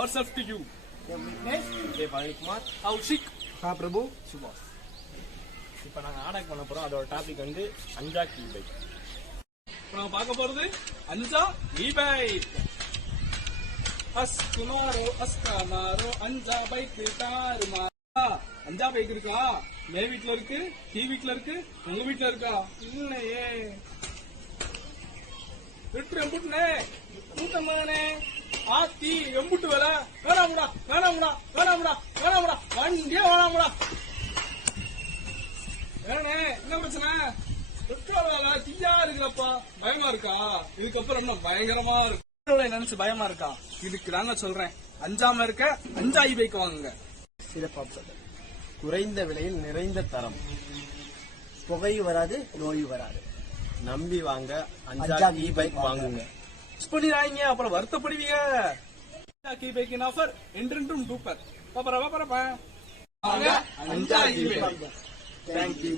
ourselves to you. Your witness, Palanikumar, Kaushik. Prabhu. Subhas. இப்போ நாங்கள் ஆடாக் பண்ண போகிறோம். அதோட டாபிக் வந்து அஞ்சா கீ பைக். இப்போ நாங்கள் பார்க்க போறது அஞ்சா e-bike. அஸ்குமாரோ அஸ்காமாரோ அஞ்சா பைக் தாருமாரா. அஞ்சா பைக் இருக்கா? என் வீட்டுல இருக்கு, கீ வீட்டுல இருக்கு, உங்க வீட்டுல இருக்கா? இல்லையே. விட்டு எம்புட்டுனே கூட்டமானே ஆத்தி எம்புட்டு வேலை வேணாமுடா வேணாமுடா வேணாமுடா வேணாமுடா வண்டியே வேணாமுடா. வேணே என்ன பிரச்சனை? பெட்ரோல் வேலை தீயா இருக்குல்லப்பா. பயமா இருக்கா? இதுக்கப்புறம் என்ன பயங்கரமா இருக்கும். பெட்ரோலை நினைச்சு பயமா இருக்கா? இதுக்கு தாங்க சொல்றேன், அஞ்சாம இருக்க அஞ்சா e-bike வாங்குங்க. சிறப்பாக குறைந்த விலையில் நிறைந்த தரம், புகை வராது, நோய் வராது. நம்பி வாங்க, அஞ்சா கீ பைக் வாங்குங்க. மிஸ் பண்ணிடாதீங்க, அப்புறம் வருத்தப்படுவீங்க. e-bike ஆஃபர் என்றென்றும் டூப்பர். பாப்பா அஞ்சா e-bike. Thank you.